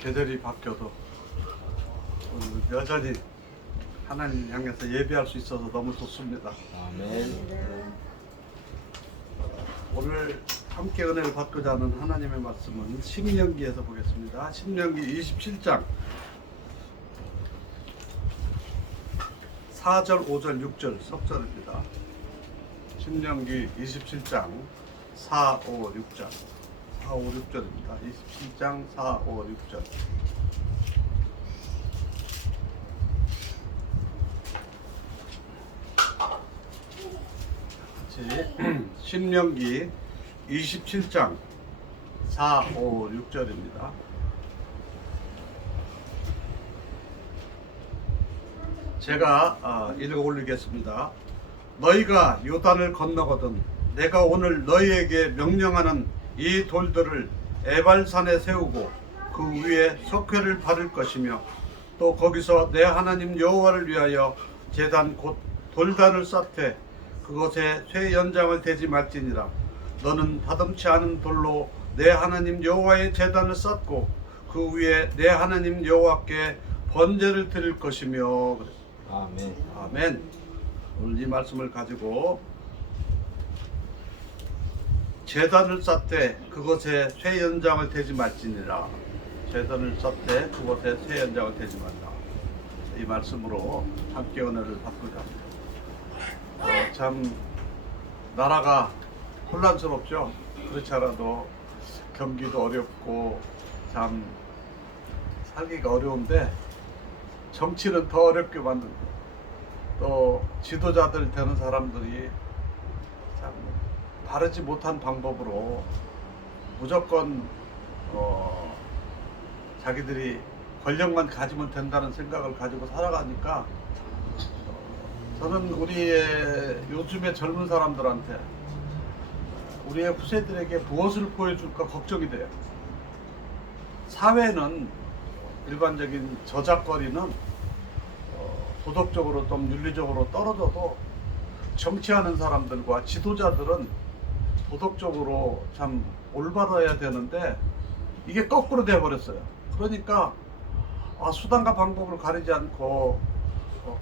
계절이 바뀌어도 여전히 하나님 향해서 예배할 수 있어서 너무 좋습니다. 아멘. 오늘 함께 은혜를 받고자 하는 하나님의 말씀은 신명기에서 보겠습니다. 신명기 27장 4절, 5절, 6절 석절입니다. 신명기 27장 4, 5, 6절 4, 5, 6절입니다. 27장 4, 5, 6절 신명기 27장 4, 5, 6절입니다. 제가 읽어 올리겠습니다. 너희가 요단을 건너거든 내가 오늘 너희에게 명령하는 이 돌들을 에발산에 세우고 그 위에 석회를 바를 것이며 또 거기서 내 하나님 여호와를 위하여 제단 곧 돌단을 쌓되 그것에 쇠 연장을 대지 말지니라. 너는 다듬지 않은 돌로 내 하나님 여호와의 제단을 쌓고 그 위에 내 하나님 여호와께 번제를 드릴 것이며. 아멘. 아멘. 오늘 이 말씀을 가지고 제단을 쌓되 그것에 쇠 연장을 대지 말지니라. 제단을 쌓되 그것에 쇠 연장을 대지 말라. 이 말씀으로 함께 은혜를 받고자 합니다. 참 나라가 혼란스럽죠. 그렇지 않아도 경기도 어렵고 참 살기가 어려운데 정치는 더 어렵게 만들고 또 지도자들 되는 사람들이 참 바르지 못한 방법으로 무조건 자기들이 권력만 가지면 된다는 생각을 가지고 살아가니까 저는 우리의 요즘의 젊은 사람들한테 우리의 후세들에게 무엇을 보여줄까 걱정이 돼요. 사회는 일반적인 저작거리는 도덕적으로 좀 윤리적으로 떨어져도 정치하는 사람들과 지도자들은 도덕적으로 참 올바라야 되는데 이게 거꾸로 돼버렸어요. 그러니까 수단과 방법을 가리지 않고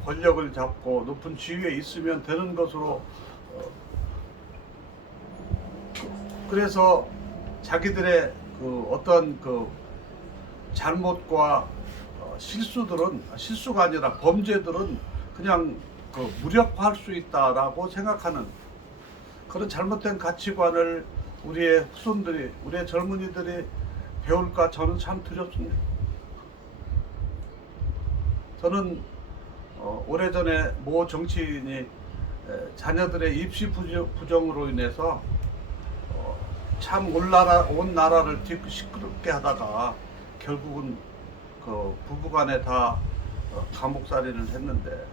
권력을 잡고 높은 지위에 있으면 되는 것으로 그래서 자기들의 그 어떤 그 잘못과 실수가 아니라 범죄들은 그냥 그 무력화할 수 있다라고 생각하는 그런 잘못된 가치관을 우리의 후손들이 우리의 젊은이들이 배울까 저는 참 두렵습니다. 저는 오래전에 모 정치인이 자녀들의 입시 부정으로 인해서 참 온 나라를 시끄럽게 하다가 결국은 그 부부간에 다 감옥살이를 했는데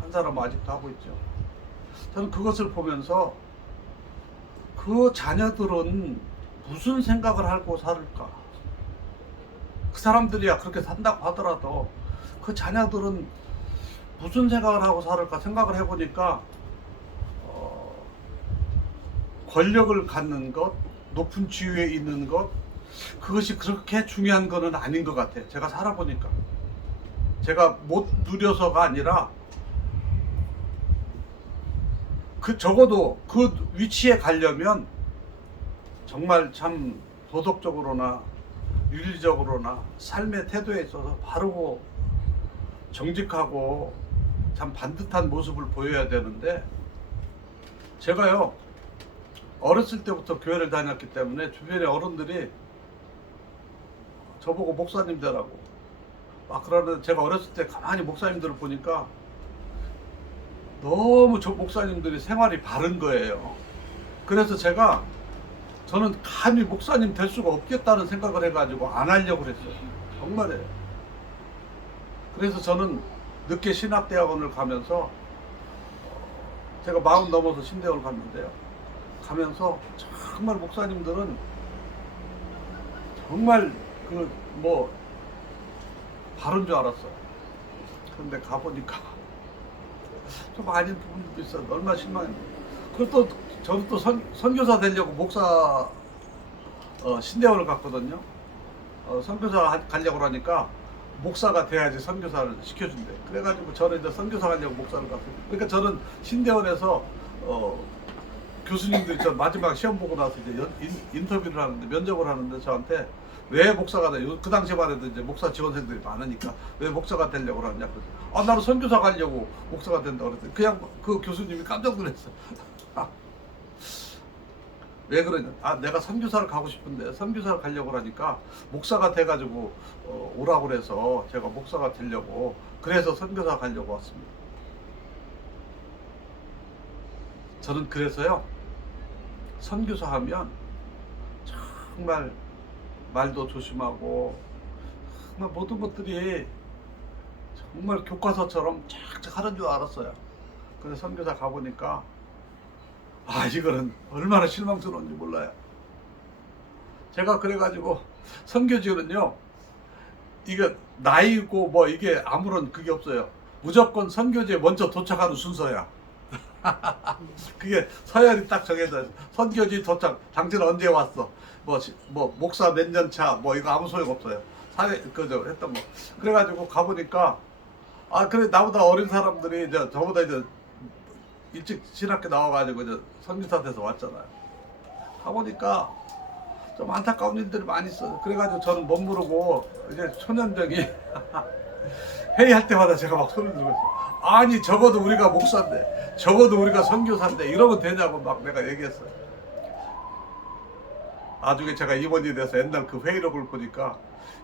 한 사람은 아직도 하고 있죠. 저는 그것을 보면서 그 자녀들은 무슨 생각을 하고 살을까? 그 사람들이야 그렇게 산다고 하더라도 그 자녀들은 무슨 생각을 하고 살을까 생각을 해보니까 권력을 갖는 것, 높은 지위에 있는 것 그것이 그렇게 중요한 것은 아닌 것 같아요. 제가 살아보니까 제가 못 누려서가 아니라 적어도 그 위치에 가려면 정말 참 도덕적으로나 윤리적으로나 삶의 태도에 있어서 바르고 정직하고 참 반듯한 모습을 보여야 되는데 제가요 어렸을 때부터 교회를 다녔기 때문에 주변의 어른들이 저보고 목사님 되라고 막 그러는데 제가 어렸을 때 가만히 목사님들을 보니까 너무 저 목사님들이 생활이 바른 거예요. 그래서 저는 감히 목사님 될 수가 없겠다는 생각을 해가지고 안 하려고 그랬어요. 정말이에요. 그래서 저는 늦게 신학대학원을 가면서 제가 40 넘어서 신대학원을 갔는데요. 가면서 정말 목사님들은 정말 바른 줄 알았어요. 그런데 가보니까 좀 아닌 부분도 있어요. 얼마나 실망했는데. 그리고 또 저는 또 선교사 되려고 목사 신대원을 갔거든요. 선교사 가려고 하니까 목사가 돼야지 선교사를 시켜준대. 그래가지고 저는 이제 선교사 가려고 목사를 갔어요. 그러니까 저는 신대원에서 교수님들이 저 마지막 시험 보고 나서 이제 인터뷰를 하는데, 면접을 하는데 저한테 왜 목사가 돼? 그 당시만 해도 이제 목사 지원생들이 많으니까 왜 목사가 되려고 하느냐. 그래서 나는 선교사 가려고 목사가 된다고 그랬더니 그냥 그 교수님이 깜짝 놀랐어요. 왜 그러냐? 내가 선교사를 가고 싶은데 선교사를 가려고 하니까 목사가 돼가지고 오라고 그래서 제가 목사가 되려고, 그래서 선교사 가려고 왔습니다. 저는 그래서요, 선교사 하면 정말 말도 조심하고 정말 모든 것들이 정말 교과서처럼 쫙쫙 하는 줄 알았어요. 그래서 선교사 가보니까 이거는 얼마나 실망스러운지 몰라요. 제가 그래가지고 선교지는요, 이게 나이고 뭐 이게 아무런 그게 없어요. 무조건 선교지에 먼저 도착하는 순서야. 그게 서열이 딱 정해져 있어. 선교지 도착, 당신 언제 왔어? 뭐 목사 몇 년 차, 뭐 이거 아무 소용 없어요. 사회 그저 했던 거. 그래가지고 가보니까 그래 나보다 어린 사람들이 이제 저보다 이제 일찍 신학교 나와가지고 이제 선교사 돼서 왔잖아요. 가보니까 좀 안타까운 일들이 많이 있어요. 그래가지고 저는 멋모르고 이제 초년적이 회의할 때마다 제가 막 소리를 지르고 있어요. 아니 적어도 우리가 목사인데, 적어도 우리가 선교사인데 이러면 되냐고 막 내가 얘기했어요. 나중에 제가 임원이 돼서 옛날 그 회의록을 보니까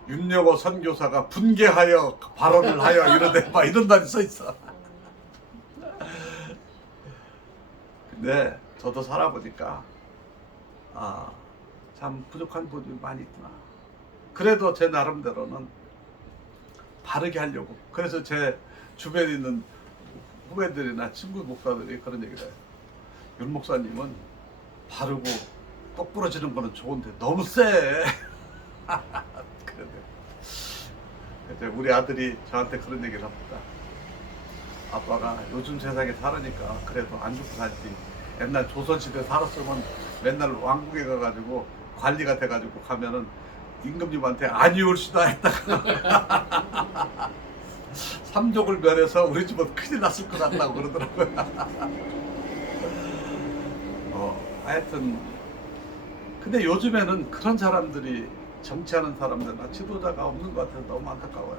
윤영호 선교사가 분개하여 발언을 하여 이러대 막 이런 말이 써 있어. 근데 저도 살아보니까 참 부족한 부분이 많이 있구나. 그래도 제 나름대로는 바르게 하려고. 그래서 제 주변에 있는 후배들이나 친구 목사들이 그런 얘기를 해요. 윤 목사님은 바르고 똑부러지는 거는 좋은데 너무 세. 그래서 우리 아들이 저한테 그런 얘기를 합니다. 아빠가 요즘 세상에 살으니까 그래도 안 죽고 살지. 옛날 조선시대 살았으면 맨날 왕궁에 가가지고 관리가 돼가지고 가면은 임금님한테 아니올시다 했다가 삼족을 멸해서 우리 집은 큰일 났을 것 같다고 그러더라고요. 하여튼 근데 요즘에는 그런 사람들이, 정치하는 사람들이나 지도자가 없는 것 같아서 너무 안타까워요.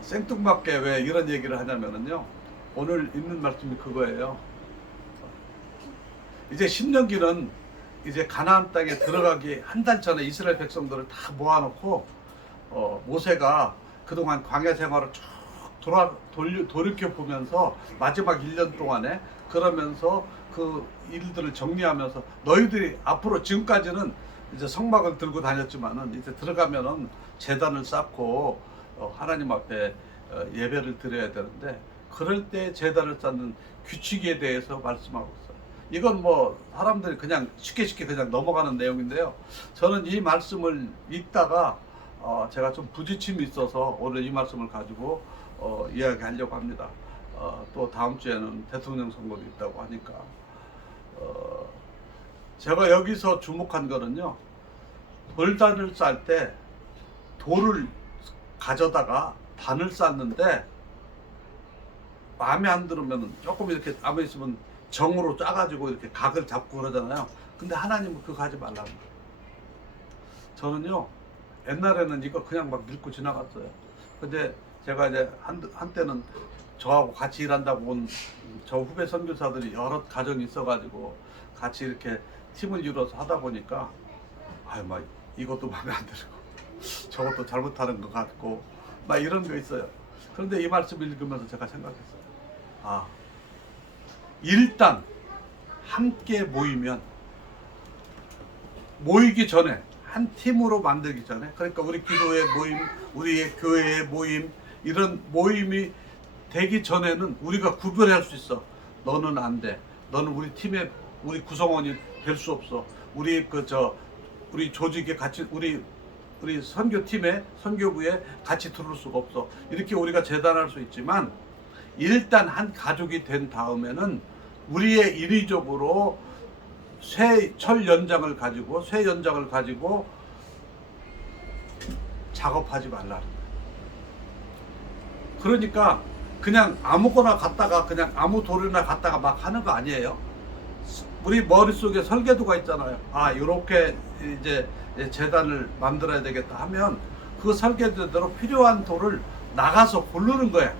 생뚱맞게 왜 이런 얘기를 하냐면은요, 오늘 읽는 말씀이 그거예요. 이제 10년기는 이제 가나안 땅에 들어가기 한 달 전에 이스라엘 백성들을 다 모아놓고 모세가 그동안 광야 생활을 쭉 돌이켜 보면서 마지막 1년 동안에 그러면서 그 일들을 정리하면서 너희들이 앞으로, 지금까지는 이제 성막을 들고 다녔지만은 이제 들어가면은 제단을 쌓고 하나님 앞에 예배를 드려야 되는데, 그럴 때 제단을 쌓는 규칙에 대해서 말씀하고 있어요. 이건 뭐 사람들이 그냥 쉽게 그냥 넘어가는 내용인데요. 저는 이 말씀을 읽다가 제가 좀 부딪힘이 있어서 오늘 이 말씀을 가지고 이야기하려고 합니다. 또 다음 주에는 대통령 선거도 있다고 하니까 제가 여기서 주목한 거는요, 돌단을 쌀 때 돌을 가져다가 단을 쌓는데 마음에 안 들으면 조금 이렇게 아무 있으면 정으로 짜가지고 이렇게 각을 잡고 그러잖아요. 근데 하나님은 그거 하지 말라는 거예요. 저는요, 옛날에는 이거 그냥 막 믿고 지나갔어요. 근데 제가 이제 한때는 저하고 같이 일한다고 온 저 후배 선교사들이 여러 가정이 있어가지고 같이 이렇게 팀을 이뤄서 하다 보니까 막 이것도 마음에 안 들고 저것도 잘못하는 것 같고 막 이런 거 있어요. 그런데 이 말씀 읽으면서 제가 생각했어요. 일단 함께 모이면, 모이기 전에, 한 팀으로 만들기 전에, 그러니까 우리 기도의 모임, 우리의 교회의 모임, 이런 모임이 되기 전에는 우리가 구별할 수 있어. 너는 안 돼. 너는 우리 팀의 우리 구성원이 될 수 없어. 우리 우리 조직에 같이, 우리 선교팀에, 선교부에 같이 들을 수가 없어. 이렇게 우리가 재단할 수 있지만, 일단 한 가족이 된 다음에는 우리의 인위적으로 새 연장을 가지고 작업하지 말라는 거예요. 그러니까 그냥 아무거나 갖다가 그냥 아무 돌이나 갖다가 막 하는 거 아니에요. 우리 머릿속에 설계도가 있잖아요. 아, 이렇게 이제 재단을 만들어야 되겠다 하면 그 설계도대로 필요한 돌을 나가서 고르는 거야.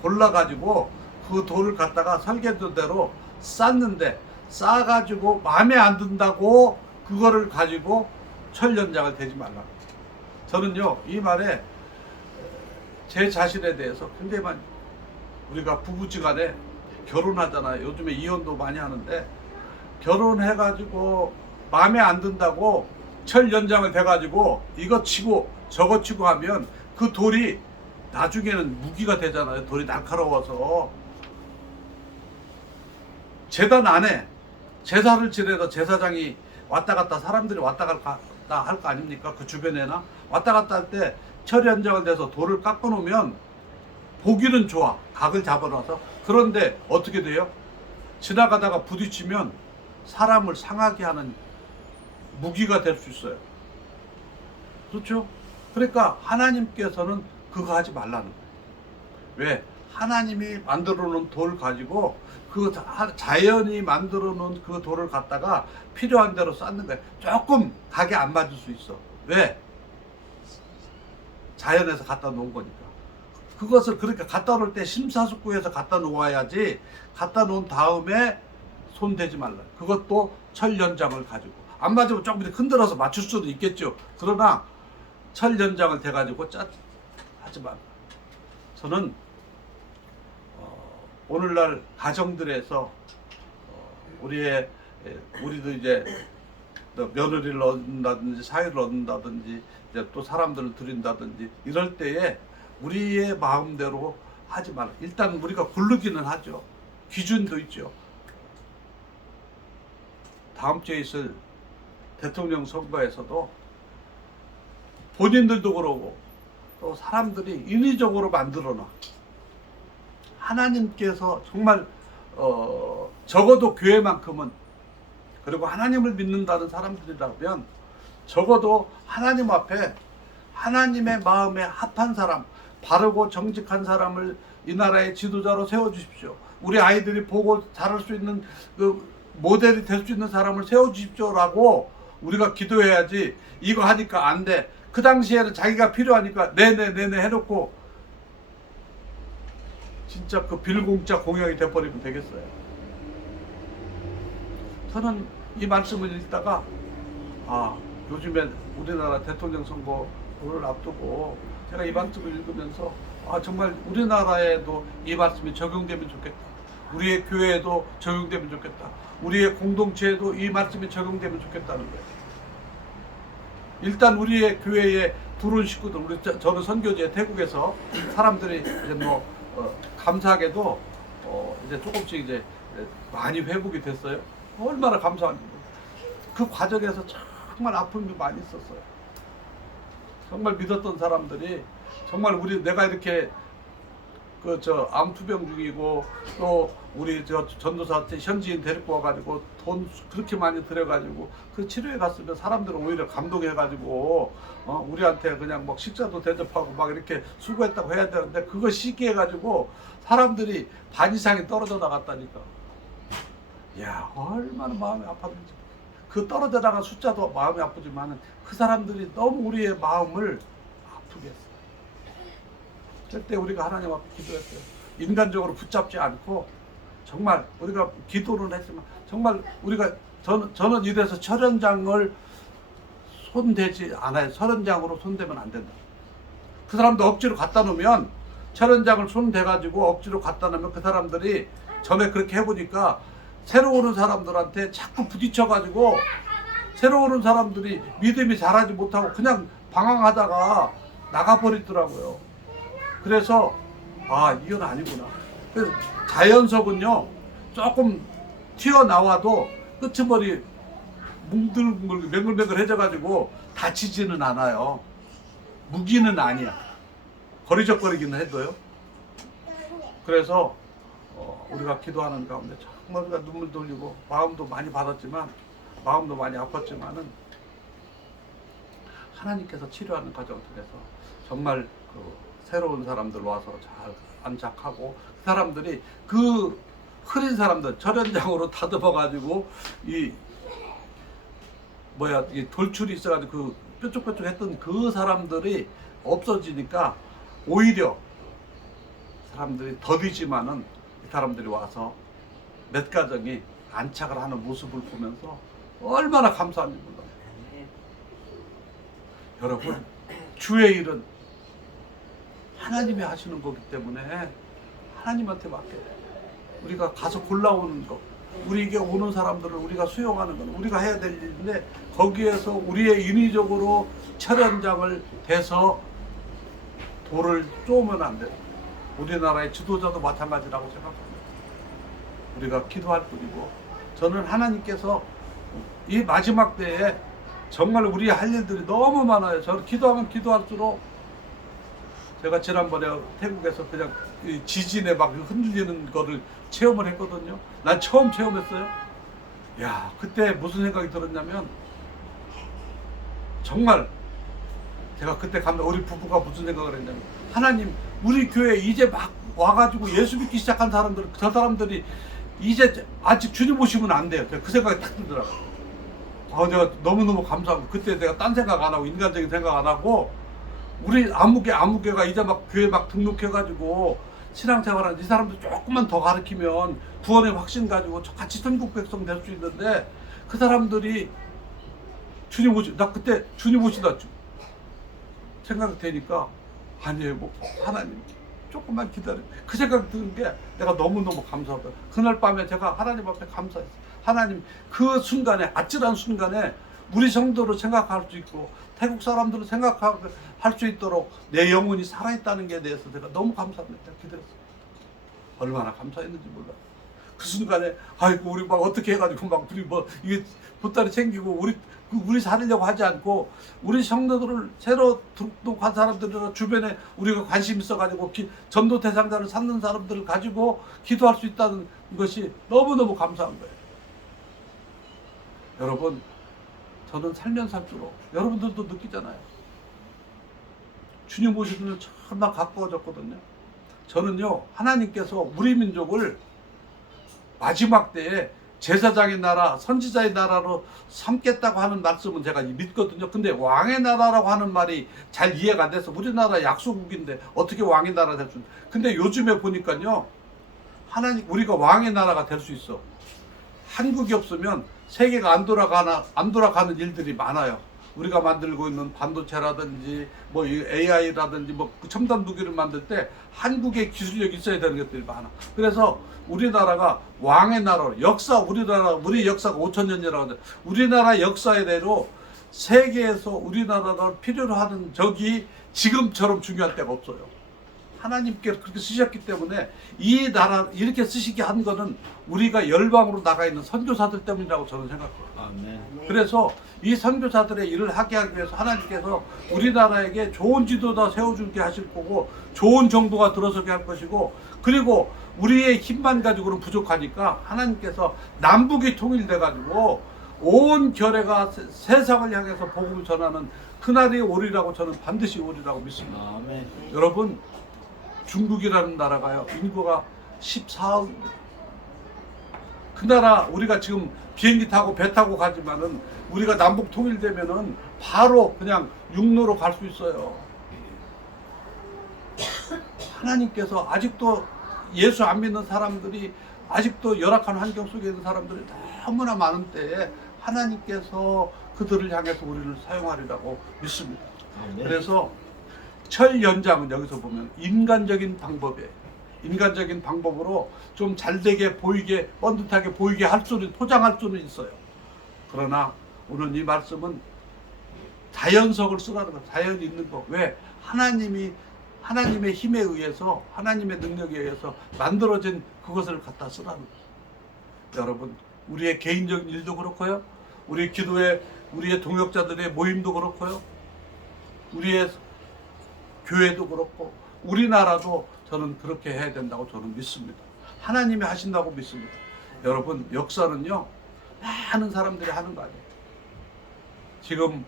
골라가지고 그 돌을 갖다가 설계도대로 쌓는데, 쌓아가지고 마음에 안 든다고 그거를 가지고 철연장을 대지 말라. 저는요, 이 말에 제 자신에 대해서 굉장히 많이, 우리가 부부지간에 결혼하잖아요. 요즘에 이혼도 많이 하는데, 결혼해가지고 마음에 안 든다고 철연장을 대가지고 이거 치고 저거 치고 하면 그 돌이 나중에는 무기가 되잖아요. 돌이 날카로워서. 재단 안에 제사를 지내서 제사장이 왔다 갔다, 사람들이 왔다 갔다 할 거 아닙니까? 그 주변에나 왔다 갔다 할 때 철연장을 대서 돌을 깎아 놓으면 보기는 좋아. 각을 잡아놔서. 그런데 어떻게 돼요? 지나가다가 부딪히면 사람을 상하게 하는 무기가 될 수 있어요. 그렇죠? 그러니까 하나님께서는 그거 하지 말라는 거예요. 왜? 하나님이 만들어 놓은 돌 가지고 그 자연이 만들어 놓은 그 돌을 갖다가 필요한 대로 쌓는 거예요. 조금 각이 안 맞을 수 있어. 왜? 자연에서 갖다 놓은 거니까. 그것을 그렇게 갖다 놓을 때 심사숙고해서 갖다 놓아야지, 갖다 놓은 다음에 손 대지 말라. 그것도 철연장을 가지고. 안 맞으면 조금 흔들어서 맞출 수도 있겠죠. 그러나 철연장을 대가지고 하지 말라. 저는 오늘날 가정들에서 우리도 이제 며느리를 얻는다든지 사위를 얻는다든지 이제 또 사람들을 들인다든지 이럴 때에 우리의 마음대로 하지 말라. 일단 우리가 고르기는 하죠. 기준도 있죠. 다음 주에 있을 대통령 선거에서도 본인들도 그러고 또 사람들이 인위적으로 만들어놔. 하나님께서 정말 적어도 교회만큼은, 그리고 하나님을 믿는다는 사람들이라면 적어도 하나님 앞에 하나님의 마음에 합한 사람, 바르고 정직한 사람을 이 나라의 지도자로 세워주십시오. 우리 아이들이 보고 자랄 수 있는 그 모델이 될 수 있는 사람을 세워주십시오라고 우리가 기도해야지. 이거 하니까 안 돼. 그 당시에는 자기가 필요하니까 네네 해놓고 진짜 그 빌공짜 공약이 돼버리면 되겠어요. 저는 이 말씀을 읽다가 요즘에 우리나라 대통령 선거를 앞두고 제가 이 말씀을 읽으면서 정말 우리나라에도 이 말씀이 적용되면 좋겠다. 우리의 교회에도 적용되면 좋겠다. 우리의 공동체에도 이 말씀이 적용되면 좋겠다는 거예요. 일단 우리의 교회에 들어온 식구들, 저는 선교지에 태국에서 사람들이 이제 감사하게도 이제 조금씩 이제 많이 회복이 됐어요. 얼마나 감사한지. 그 과정에서 정말 아픔이 많이 있었어요. 정말 믿었던 사람들이 정말 내가 이렇게 암 투병 중이고 또 우리 전도사 현지인 데리고 와가지고 돈 그렇게 많이 들여가지고 그 치료에 갔으면 사람들은 오히려 감동해가지고 우리한테 그냥 막 식사도 대접하고 막 이렇게 수고했다고 해야 되는데, 그거 시기해가지고 사람들이 반 이상이 떨어져 나갔다니까. 야, 얼마나 마음이 아팠는지. 그 떨어져 나간 숫자도 마음이 아프지만 그 사람들이 너무 우리의 마음을 아프게 했어요. 그때 우리가 하나님 앞에 기도했어요. 인간적으로 붙잡지 않고 정말 우리가 기도는 했지만 정말 저는 이래서 철연장을 손대지 않아요. 철연장으로 손대면 안 된다. 그 사람도 억지로 갖다 놓으면, 철연장을 손대가지고 억지로 갖다 놓으면 그 사람들이 전에 그렇게 해보니까 새로 오는 사람들한테 자꾸 부딪혀가지고 새로 오는 사람들이 믿음이 자라지 못하고 그냥 방황하다가 나가버리더라고요. 그래서 이건 아니구나. 그래서 자연석은요 조금 튀어나와도 끄트머리 뭉글뭉글 맹글맹글해져가지고 다치지는 않아요. 무기는 아니야. 거리적거리기는 해도요. 그래서 우리가 기도하는 가운데 정말 우리가 눈물 돌리고 마음도 많이 받았지만, 마음도 많이 아팠지만은 하나님께서 치료하는 과정을 통해서 정말 그 새로운 사람들 와서 잘 안착하고 그 사람들이 그 흐린 사람들 절연장으로 다듬어 가지고 이 돌출이 있어가지고 그 뾰족뾰족했던 그 사람들이 없어지니까 오히려 사람들이 더디지만은 이 사람들이 와서 몇 가정이 안착을 하는 모습을 보면서 얼마나 감사한지 몰라요. 여러분, 주의 일은 하나님이 하시는 거기 때문에 하나님한테 맡겨요. 우리가 가서 골라오는 거, 우리에게 오는 사람들을 우리가 수용하는 건 우리가 해야 될 일인데, 거기에서 우리의 인위적으로 철연장을 대서 돌을 쪼으면 안 돼요. 우리나라의 지도자도 마찬가지라고 생각합니다. 우리가 기도할 뿐이고, 저는 하나님께서 이 마지막 때에 정말 우리 할 일들이 너무 많아요. 저는 기도하면 기도할수록, 제가 지난번에 태국에서 그냥 지진에 막 흔들리는 거를 체험을 했거든요. 난 처음 체험했어요. 야, 그때 무슨 생각이 들었냐면, 정말 제가 그때 가면 우리 부부가 무슨 생각을 했냐면, 하나님, 우리 교회에 이제 막 와가지고 예수 믿기 시작한 사람들, 저 사람들이 이제 아직 주님 오시면 안 돼요. 그 생각이 딱 들더라고요. 내가 너무너무 감사하고, 그때 내가 딴 생각 안 하고 인간적인 생각 안 하고, 우리 아무개가 이제 막 교회 막 등록해가지고 신앙생활하는 이 사람들 조금만 더 가르치면 구원의 확신 가지고 같이 천국 백성 될 수 있는데, 그 사람들이 나 그때 주님 오시다 생각이 되니까, 아니에요, 뭐 하나님 조금만 기다려, 그 생각 드는 게 내가 너무너무 감사하다. 그날 밤에 제가 하나님 앞에 감사했어요. 하나님, 그 순간에, 아찔한 순간에 우리 성도를 생각할 수 있고 태국 사람들을 생각할 수 있도록 내 영혼이 살아있다는 게 대해서 제가 너무 감사합니다. 기도했어요. 얼마나 감사했는지 몰라요. 그 순간에 아이고 우리 막 어떻게 해가지고 막 우리 뭐 이게 보따리 챙기고 우리 살려고 하지 않고, 우리 성도들을 새로 등록한 사람들이나 주변에 우리가 관심 있어가지고 전도 대상자를 찾는 사람들을 가지고 기도할 수 있다는 것이 너무너무 감사한 거예요. 여러분, 저는 살면 살수록 여러분들도 느끼잖아요. 주님 오시면 정말 가까워졌거든요. 저는요, 하나님께서 우리 민족을 마지막 때에 제사장의 나라, 선지자의 나라로 삼겠다고 하는 말씀은 제가 믿거든요. 근데 왕의 나라라고 하는 말이 잘 이해가 안 돼서, 우리나라 약소국인데 어떻게 왕의 나라 될 수 있는. 근데 요즘에 보니까요, 우리가 왕의 나라가 될 수 있어. 한국이 없으면 세계가 안 돌아가는 일들이 많아요. 우리가 만들고 있는 반도체라든지 뭐 AI라든지 뭐 첨단 무기를 만들 때 한국의 기술력이 있어야 되는 것들이 많아. 그래서 우리나라가 왕의 나라로, 우리 역사가 5,000년이라고 하는데, 우리나라 역사대로 세계에서 우리나라를 필요로 하는 적이 지금처럼 중요한 때가 없어요. 하나님께서 그렇게 쓰셨기 때문에, 이 나라 이렇게 쓰시게 한 거는 우리가 열방으로 나가 있는 선교사들 때문이라고 저는 생각해요. 아멘. 그래서 이 선교사들의 일을 하게 하기 위해서 하나님께서 우리나라에게 좋은 지도자 세워주게 하실 거고, 좋은 정부가 들어서게 할 것이고, 그리고 우리의 힘만 가지고는 부족하니까 하나님께서 남북이 통일돼 가지고 온 결혜가 세상을 향해서 복음을 전하는 그날이 오리라고 저는 반드시 오리라고 믿습니다. 아멘. 여러분, 중국이라는 나라가요, 인구가 14억. 그 나라, 우리가 지금 비행기 타고 배 타고 가지만은, 우리가 남북 통일되면은 바로 그냥 육로로 갈 수 있어요. 하나님께서 아직도 예수 안 믿는 사람들이, 아직도 열악한 환경 속에 있는 사람들이 너무나 많은 때에 하나님께서 그들을 향해서 우리를 사용하리라고 믿습니다. 아멘. 그래서 철 연장은 여기서 보면 인간적인 방법이에요. 인간적인 방법으로 좀 잘되게 보이게, 뻔듯하게 보이게 포장할 수는 있어요. 그러나 오늘 이 말씀은 자연석을 쓰라는 거예요. 자연이 있는 거. 왜? 하나님의 힘에 의해서, 하나님의 능력에 의해서 만들어진 그것을 갖다 쓰라는 거예요. 여러분, 우리의 개인적인 일도 그렇고요, 우리 기도회, 우리의 동역자들의 모임도 그렇고요, 우리의 교회도 그렇고, 우리나라도 저는 그렇게 해야 된다고 저는 믿습니다. 하나님이 하신다고 믿습니다. 여러분, 역사는요, 많은 사람들이 하는 거 아니에요. 지금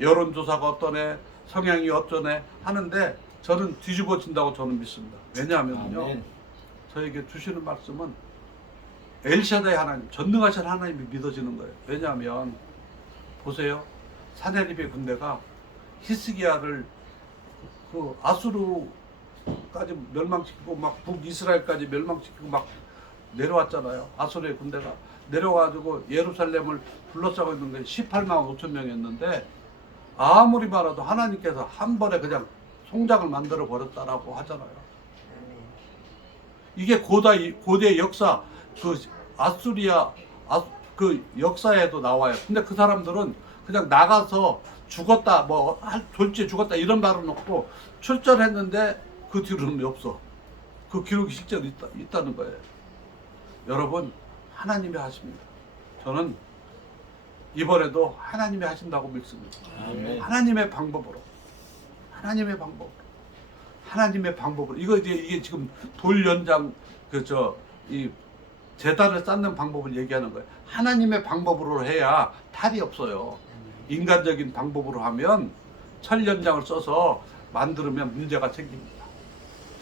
여론조사가 어떠네, 성향이 어쩌네 하는데 저는 뒤집어진다고 저는 믿습니다. 왜냐하면요, 아멘. 저에게 주시는 말씀은 엘샤다의 하나님, 전능하신 하나님이 믿어지는 거예요. 왜냐하면 보세요, 사내립의 군대가 히스기야를 그 아수르까지 멸망시키고 막 북이스라엘까지 멸망시키고 막 내려왔잖아요. 아수르의 군대가 내려와가지고 예루살렘을 둘러싸고 있는 게 18만 5천 명이었는데 아무리 말해도 하나님께서 한 번에 그냥 송장을 만들어 버렸다라고 하잖아요. 이게 고대 역사, 그 아수리아 그 역사에도 나와요. 근데 그 사람들은 그냥 나가서 죽었다, 뭐 졸지에 죽었다 이런 말은 없고 출전했는데 그 뒤로는 없어. 그 기록이 실제로 있다는 거예요. 여러분, 하나님이 하십니다. 저는 이번에도 하나님이 하신다고 믿습니다. 아멘. 하나님의 방법으로, 하나님의 방법으로. 이게 지금 돌 연장 이 제단을 쌓는 방법을 얘기하는 거예요. 하나님의 방법으로 해야 탈이 없어요. 인간적인 방법으로 하면 철 연장을 써서 만들면 문제가 생깁니다.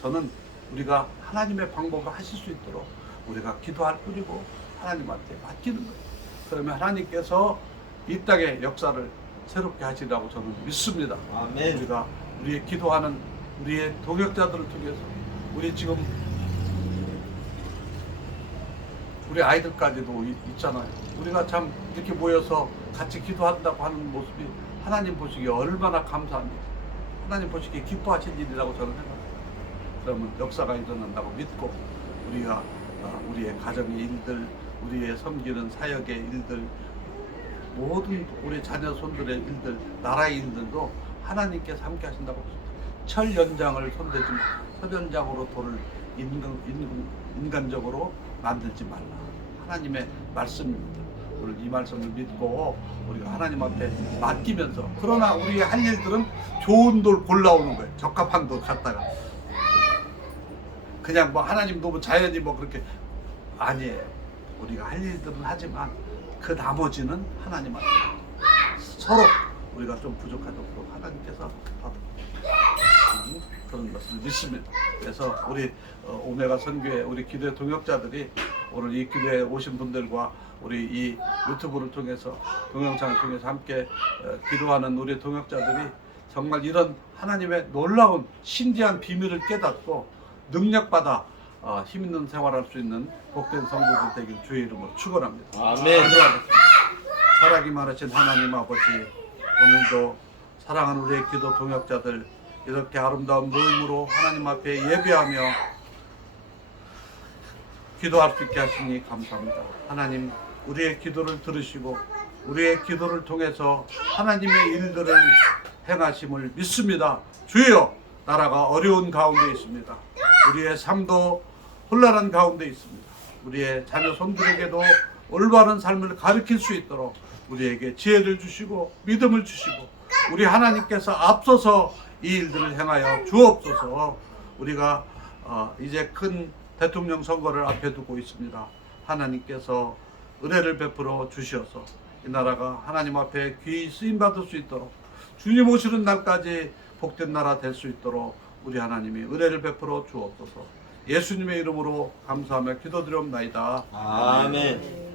저는 우리가 하나님의 방법을 하실 수 있도록 우리가 기도할 뿐이고 하나님한테 맡기는 거예요. 그러면 하나님께서 이 땅의 역사를 새롭게 하시라고 저는 믿습니다. 아멘. 우리가 우리의 기도하는 우리의 동역자들을 통해서 우리 지금 우리 아이들까지도 있잖아요. 우리가 참 이렇게 모여서 같이 기도한다고 하는 모습이 하나님 보시기에 얼마나 감사합니다. 하나님 보시기에 기뻐하신 일이라고 저는 생각합니다. 그러면 역사가 일어난다고 믿고 우리가 우리의 가정의 일들, 우리의 섬기는 사역의 일들, 모든 우리 자녀 손들의 일들, 나라의 일들도 하나님께서 함께 하신다고 믿습니다. 철 연장을 손대지 마. 철 연장으로 돌을 인간적으로 만들지 말라. 하나님의 말씀입니다. 오늘 이 말씀을 믿고 우리가 하나님 앞에 맡기면서, 그러나 우리의 할 일들은 좋은 돌 골라오는 거예요. 적합한 돌 갖다가 그냥 뭐 하나님 너무 자연이 뭐 그렇게 아니에요. 우리가 할 일들은 하지만 그 나머지는 하나님 앞에 서로 우리가 좀 부족하도록 하나님께서 받는 그런 것을 믿습니다. 그래서 우리 오메가 선교회 우리 기도의 동역자들이 오늘 이 기도에 오신 분들과 우리 이 유튜브를 통해서 동영상을 통해서 함께 기도하는 우리 동역자들이 정말 이런 하나님의 놀라운 신기한 비밀을 깨닫고 능력받아 힘 있는 생활할 수 있는 복된 성도들 되길 주의 이름으로 축원합니다. 아멘. 기도하겠습니다. 사랑이 많으신 하나님 아버지, 오늘도 사랑하는 우리의 기도 동역자들 이렇게 아름다운 모임으로 하나님 앞에 예배하며 기도할 수 있게 하시니 감사합니다. 하나님, 우리의 기도를 들으시고 우리의 기도를 통해서 하나님의 일들을 행하심을 믿습니다. 주여, 나라가 어려운 가운데 있습니다. 우리의 삶도 혼란한 가운데 있습니다. 우리의 자녀 손들에게도 올바른 삶을 가르칠 수 있도록 우리에게 지혜를 주시고 믿음을 주시고 우리 하나님께서 앞서서 이 일들을 행하여 주옵소서. 우리가 이제 큰 대통령 선거를 앞에 두고 있습니다. 하나님께서 은혜를 베풀어 주시어서 이 나라가 하나님 앞에 귀히 쓰임받을 수 있도록 주님 오시는 날까지 복된 나라 될 수 있도록 우리 하나님이 은혜를 베풀어 주옵소서. 예수님의 이름으로 감사하며 기도드리옵나이다. 아멘.